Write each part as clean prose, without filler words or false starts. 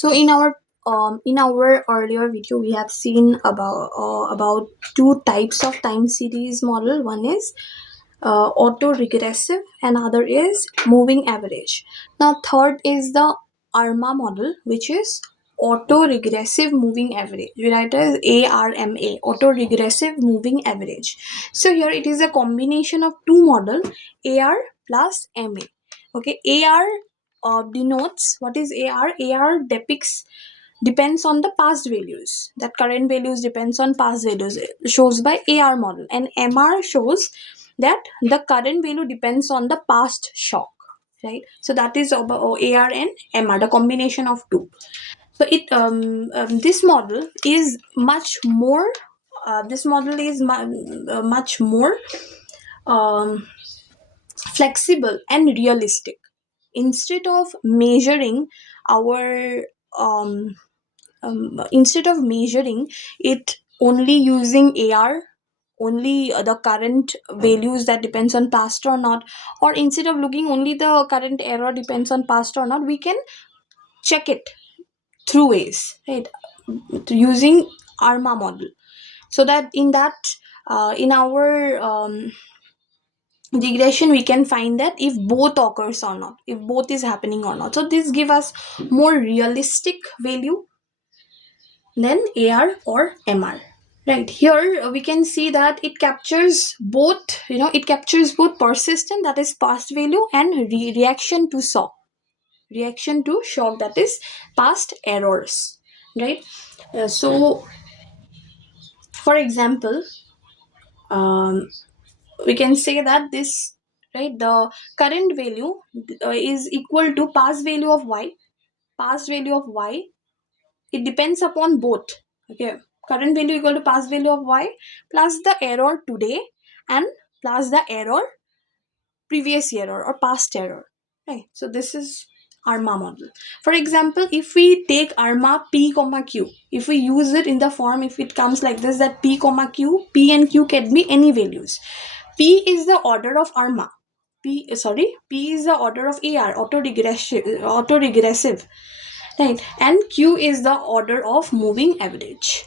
So in our earlier video, we have seen about two types of time series model. One is auto-regressive and other is moving average. Now third is the ARMA model, which is auto-regressive moving average. We write as ARMA, auto-regressive moving average. So here it is a combination of two model, AR plus MA. Okay, AR denotes what is AR. AR depends on the past values. That current values depends on past values, shows by AR model, and MR shows that the current value depends on the past shock, right? So that is about AR and MR, the combination of two. So this model is much more much more um, flexible and realistic. Instead of measuring our instead of measuring it only using AR, only the current values that depends on past or not, or instead of looking only the current error depends on past or not, we can check it through ways, right? Using ARMA model. So that in our regression we can find that if both occurs or not, if both is happening or not. So this give us more realistic value than AR or MR. Right here we can see that it captures both, it captures both persistent, that is past value, and reaction to shock, that is past errors, right? So for example, um, we can say that this, right, the current value is equal to past value of y. Past value of y, it depends upon both. Okay, current value equal to past value of y plus the error today and plus the error previous error or past error, right? So this is ARMA model. For example, if we take ARMA p comma q, if we use it in the form, if it comes like this, that p comma q, p and q can be any values. P is the order of ARMA. P is the order of AR, auto-regressive, right? And Q is the order of moving average.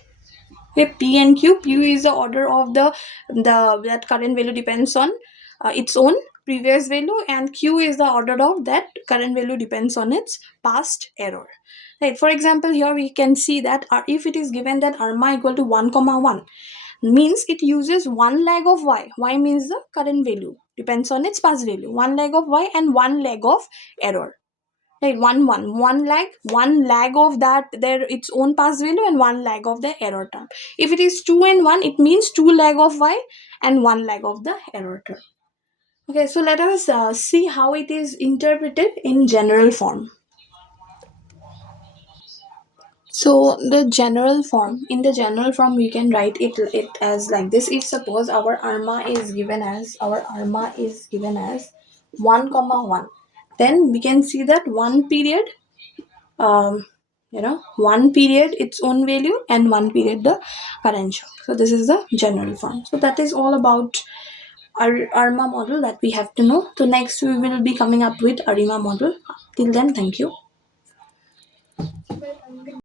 Okay, P and Q. Q is the order of the that current value depends on its own previous value, and Q is the order of that current value depends on its past error. Right. For example, here we can see that if it is given that ARMA equal to 1 comma 1, means it uses one leg of y. Y means the current value depends on its past value. One leg of y and one leg of error. Right, one lag of that their its own past value and one lag of the error term. If it is 2 and 1, it means 2 lag of y and 1 lag of the error term. Okay, so let us see how it is interpreted in general form. So the general form, in the general form, we can write it as like this. If suppose our ARMA is given as 1 comma 1, then we can see that one period, one period its own value and one period the current shock. So this is the general form. So that is all about our ARMA model that we have to know. So next we will be coming up with ARIMA model. Till then, thank you.